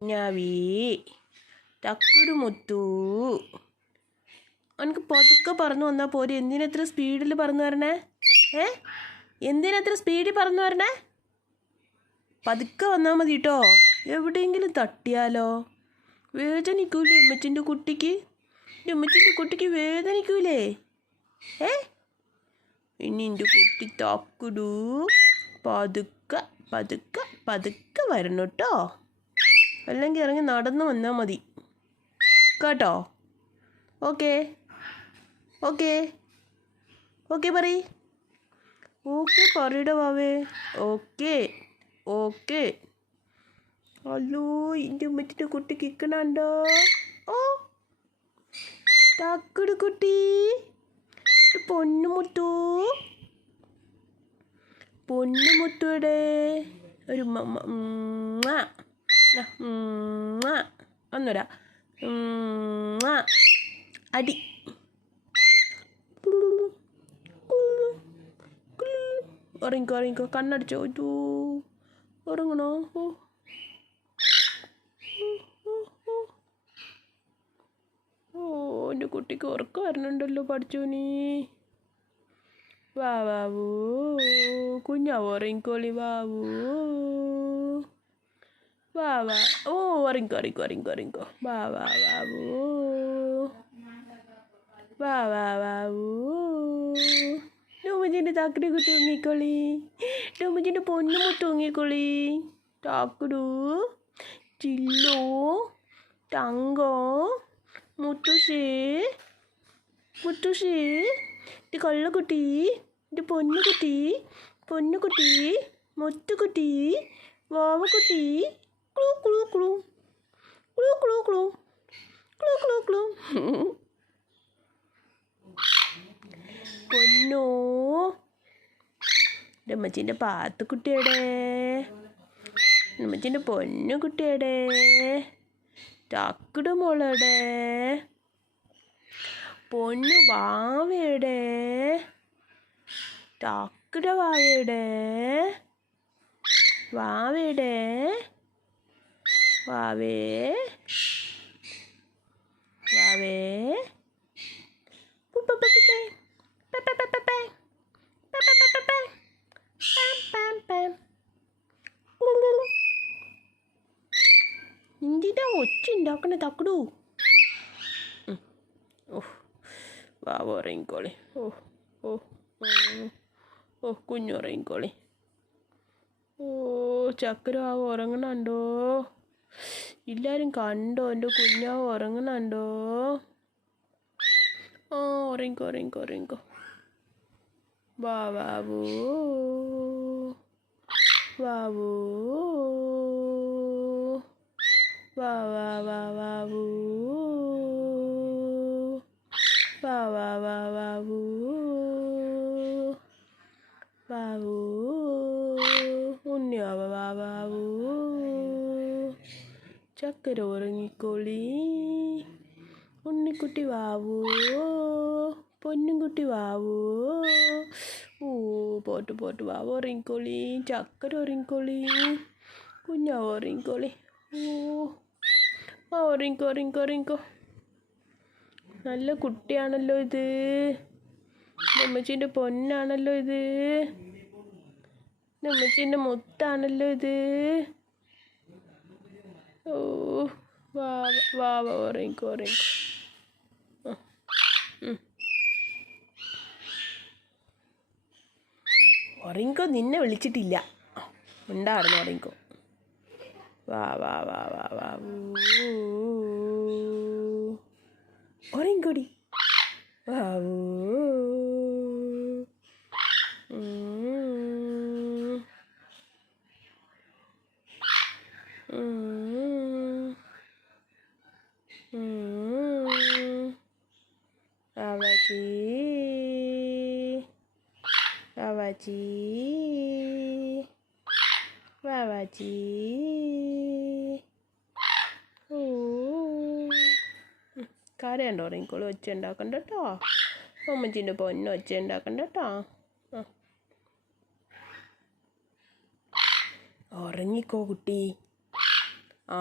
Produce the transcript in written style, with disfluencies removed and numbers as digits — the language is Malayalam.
ഞാവി തക്കുടു മുത്തു. എനിക്ക് പതുക്കെ പറന്നു വന്നാൽ പോരെ, എന്തിനെത്ര സ്പീഡിൽ പറന്നു വരണേ? എന്തിനെത്ര സ്പീഡിൽ പറന്നു വരണേ? പതുക്കെ വന്നാൽ മതി കേട്ടോ. എവിടെയെങ്കിലും തട്ടിയാലോ? വേദനിക്കൂലേ ഉമ്മച്ചിൻ്റെ കുട്ടിക്ക്? ഉമ്മച്ചിൻ്റെ കുട്ടിക്ക് വേദനിക്കൂലേ? ഇനി എൻ്റെ കുട്ടി തക്കുടു പതുക്കെ പതുക്കെ പതുക്കെ വരണം കേട്ടോ. അല്ലെങ്കിൽ ഇറങ്ങി നടന്നു വന്നാൽ മതി കേട്ടോ. ഓക്കേ ഓക്കേ ഓക്കെ പറയ്. ഓക്കെ പറയട വാവേ. Okay okay. അല്ലോ എൻ്റെ ഉമ്മച്ചിൻ്റെ കുട്ടി കിക്കണുണ്ടോ? ഓ തക്കുടു കുട്ടി, പൊന്നുമുത്തു. പൊന്നുമുത്തുടെ ഒരു ഒന്നുരാ അടി. ഉറങ്ങിക്കോ ഉറങ്ങിക്കോ. കണ്ണടിച്ചോ. ഇതൂ ഉറങ്ങണോ? എൻ്റെ കുട്ടിക്ക് ഉറക്കം വരണുണ്ടല്ലോ പഠിച്ചോനി. വാവൂ കുഞ്ഞാവോ ഉറങ്ങിക്കോളി വാവൂ. വാവാ ഓ ഉറങ്ങിക്കോ ഉറങ്ങിക്കോ ഉറങ്ങിക്കോ ഉറങ്ങിക്കോ. വാവാ വാവൂ വാവാ വാവൂ. ഡോമജിൻ്റെ താക്കടി കുട്ടി തൂങ്ങിക്കോളി. ഡോമജിൻ്റെ പൊന്നുമുട്ട് തൂങ്ങിക്കോളി. താക്കടു ചില്ലു തങ്കോ മുത്തുശ്ശി മുത്തുശ്ശി. ഇത് കള്ളക്കുട്ടി, ഇത് പൊന്നുകുട്ടി, പൊന്നുകുട്ടി, മുത്തുകുട്ടി, വാവക്കുട്ടി. ക്ലൂ ക്ലൂ ക്ലൂ ക്ലൂ ക്ലൂ ക്ലൂ ക്ലൂ ക്ലൂ ക്ലൂ. പൊന്നോ ഉമ്മച്ചിൻ്റെ പാത്തുക്കുട്ടിയുടെ, ഉമ്മച്ചിൻ്റെ പൊന്നുകുട്ടിയുടെ, തക്കുടു മോളുടെ, പൊന്നു വാവയുടെ, തക്കുട വാവയുടെ, വാവയുടെ വാവേ വാവേ. എന്തിനാ ഒച്ച ഉണ്ടാക്കണേ തക്കുടു? ഓ വാവ ഉറങ്ങിക്കോളി. ഓ ഓ ഓ കുഞ്ഞുറങ്ങിക്കോളി. ഓ ചക്കര വാവ ഉറങ്ങണുണ്ടോ? എല്ലാവരും കണ്ടോ എൻ്റെ കുഞ്ഞാവ് ഉറങ്ങണുണ്ടോ? ആ ഉറങ്ങിക്കോ ഉറങ്ങിക്കോ ഉറങ്ങിക്കോ. വാവൂ വാവൂ വാവാ വാവൂ വാവാ വാവൂ വാവൂ ഉണ്ണിയാവ വാവൂ. ചക്കര ഉറങ്ങിക്കോളി. ഉണ്ണിക്കുട്ടി വാവൂ പൊന്നുംകുട്ടി വാവൂ. ഓ പോട്ട് പോട്ട് വാവ ഉറങ്ങിക്കോളി. ചക്കര ഉറങ്ങിക്കോളി. കുഞ്ഞാവ ഉറങ്ങിക്കോളി. ഓ ആ ഉറങ്ങിക്കോ ഉറങ്ങിക്കോ ഉറങ്ങിക്കോ. നല്ല കുട്ടിയാണല്ലോ ഇത്. ഉമ്മച്ചീൻ്റെ പൊന്നാണല്ലോ ഇത്. ഉമ്മച്ചീൻ്റെ മുത്താണല്ലോ ഇത്. ഓ വാവ വാവ ഉറങ്ങിക്കോ ഉറങ്ങിക്കോ. ഉറങ്ങിക്കോ, നിന്നെ വിളിച്ചിട്ടില്ല. ഉണ്ടായിരുന്നു ഉറങ്ങിക്കോ. വാ വാ വാ വാ വാ ഉറങ്ങിക്കോടി. വാവൂ വാവാച്ചി വാവാച്ചി വാവാച്ചി. ഓ കരയണ്ട ഉറങ്ങിക്കോളൂ. ഒച്ച ഉണ്ടാക്കണ്ട കേട്ടോ. അമ്മച്ചീൻ്റെ പൊന്ന് ഒച്ച ഉണ്ടാക്കണ്ട കേട്ടോ. ഉറങ്ങിക്കോ കുട്ടി. ആ